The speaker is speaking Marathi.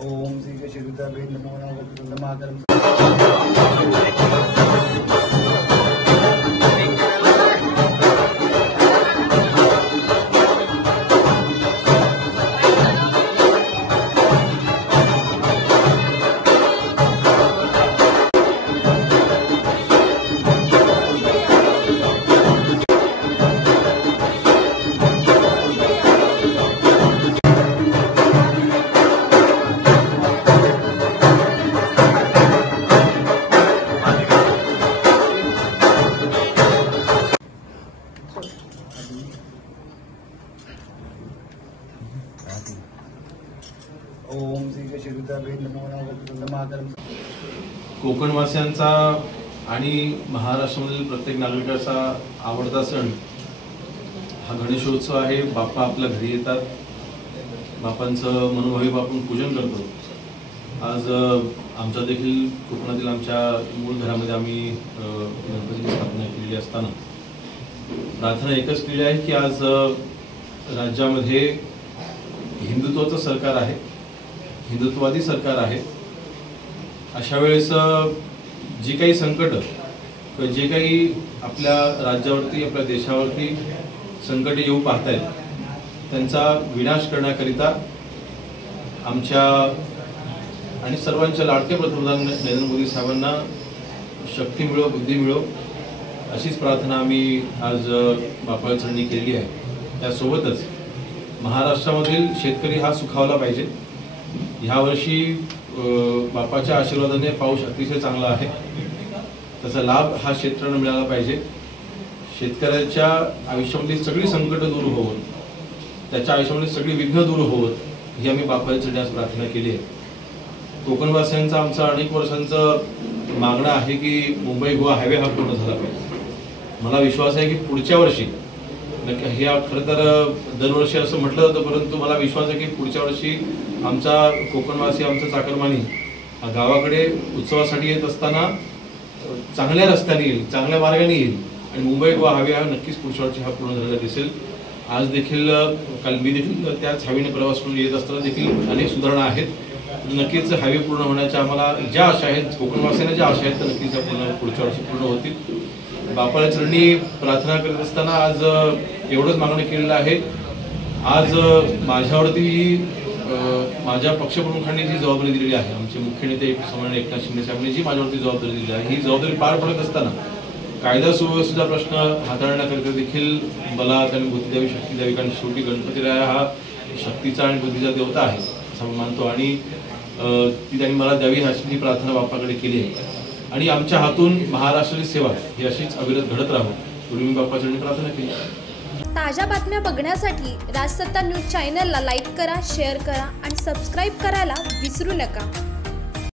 ओम श्री कृष्ण नमो नमः। ओम श्री कृष्ण नमो नमः। कोकणवासियांचा आणि महाराष्ट्रामधील प्रत्येक नागरिकाचा आवडता सण हा गणेशोत्सव आहे। बाप्पा आपल्या घरी येतात, बाप्पांचं मनोभावे आपण पूजन करतो। आज आमच्या देखील कोकणातील आमच्या मूळ घरामध्ये आम्ही गणपतीची स्थापना केलेली असताना प्रार्थना एकच केली आहे की आज राज्यामध्ये हिंदुत्वाचं सरकार आहे, हिंदुत्ववादी सरकार आहे। अशा वेळेस जी काही संकट किंवा जे काही आपल्या राज्यावरती आपल्या देशावरती संकट येऊ पाहतायत त्यांचा विनाश करण्याकरिता आमच्या आणि सर्वांच्या लाडके पंतप्रधान नरेंद्र मोदी साहेबांना शक्ती मिळो, बुद्धी मिळो अशीच प्रार्थना आम्ही आज बाप्पाच्या चरणी केली आहे। त्यासोबतच महाराष्ट्रामधील शेतकरी हा सुखावला पाहिजे। ह्या वर्षी बाप्पाच्या आशीर्वादाने पाऊस अतिशय चांगला आहे, त्याचा लाभ हा शेतकऱ्यांना मिळाला पाहिजे। शेतकऱ्याच्या आयुष्यामधली सगळी संकट दूर होऊन त्याच्या आयुष्यामधली सगळी विघ्न दूर होवत ही आम्ही बाप्पाच्या चरणी आज प्रार्थना केली आहे। कोकणवासियांचा आमचा अनेक वर्षांचं मागणं आहे की मुंबई गोवा हायवे हा पूर्ण झाला पाहिजे। मला विश्वास आहे की पुढच्या वर्षी हे खरं तर दरवर्षी असं म्हटलं जातं, परंतु मला विश्वास आहे की पुढच्या वर्षी आमचा कोकणवासी आमचा चाकरमानी गावाकडे उत्सवासाठी येत असताना चांगल्या रस्त्याने येईल, चांगल्या मार्गाने येईल आणि मुंबई गोवा हायवे हा नक्कीच पुढच्या वर्षी हा पूर्ण झालेला दिसेल। आज देखील काल मी देखील त्याच हायवेने प्रवास करून येत असताना देखील अनेक सुधारणा आहेत। नक्कीच हायवे पूर्ण होण्याच्या आम्हाला ज्या आशा आहेत, कोकणवासियांना ज्या आशा आहेत त्या नक्कीच पुढच्या वर्षी पूर्ण होतील। बाप्पाच्या चरणी प्रार्थना करत असताना आज एवढंच मागणं केलेलं आहे। आज माझ्यावरती माझ्या पक्षप्रमुखांनी जी जबाबदारी दिलेली आहे, आमचे मुख्य नेते सन्माननीय एकनाथ शिंदे साहेबांनी जी माझ्यावरती जबाबदारी दिली आहे, ही जबाबदारी पार पडत असताना कायदा सुव्यवस्थेचा प्रश्न हाताळण्याकरिता देखील मला त्यांनी बुद्धी द्यावी, शक्ती द्यावी, कारण शेवटी गणपतीराया हा शक्तीचा आणि बुद्धीचा देवता आहे असं मानतो आणि ती त्यांनी मला द्यावी अशी प्रार्थना बाप्पाकडे केली आहे। आणि आमच्या हातून महाराष्ट्राची सेवा ही अशीच अविरत घडत राहो म्हणून मी बाप्पाच्या चरणी प्रार्थना केली। ताज्या बातम्या बघण्यासाठी राजसत्ता न्यूज चॅनलला लाईक करा, शेअर करा आणि सबस्क्राईब करायला विसरू नका।